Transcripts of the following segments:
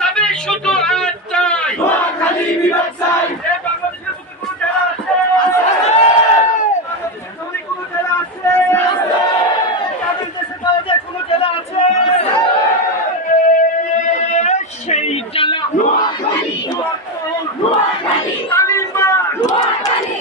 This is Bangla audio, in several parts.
তবে শুধু নোয়াখালী বিভাগ চাই। আছে? সেই জেলা নোয়াখালী। নোয়াখালী। নোয়াখালী।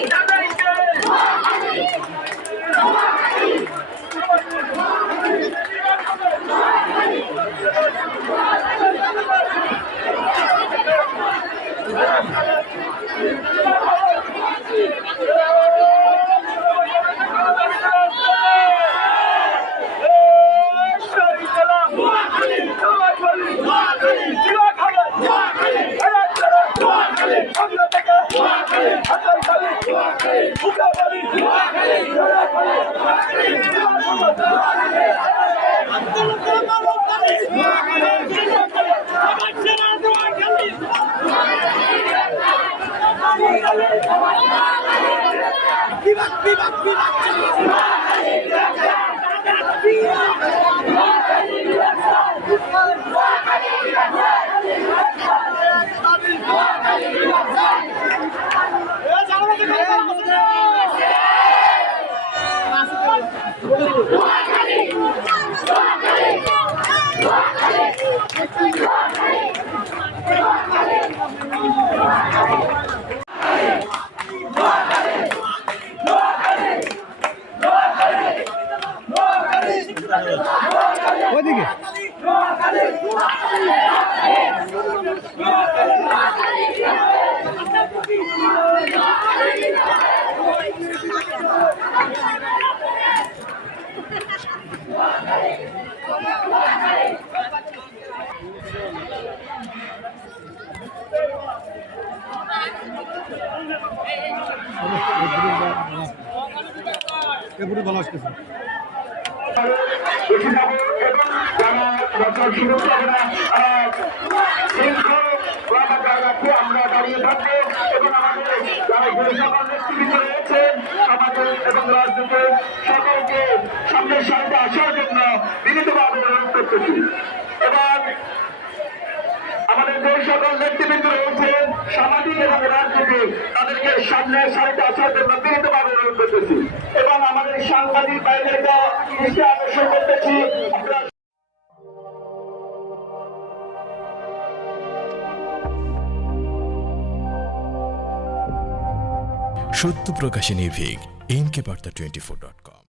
বিভাগ বিভাগ বিভাগ এগুলি ভালো আসতেছে এসে যাব এবং আমাদের যারা সকল নেতৃবৃন্দ রয়েছেন সমাজের এবং রাজনীতির সকলকে সামনের সারিতে আসার জন্য বিনীতভাবে অনুরোধ করতেছি এবং আমাদের সামাজিক এবং রাজনীতি তাদেরকে সামনের সারিতে আসার জন্য বিনীতভাবে অনুরোধ করতেছি এবং আমাদের সত্য প্রকাশে নির্ভীক এম কে বার্তা টোয়েন্টি ফোর ডট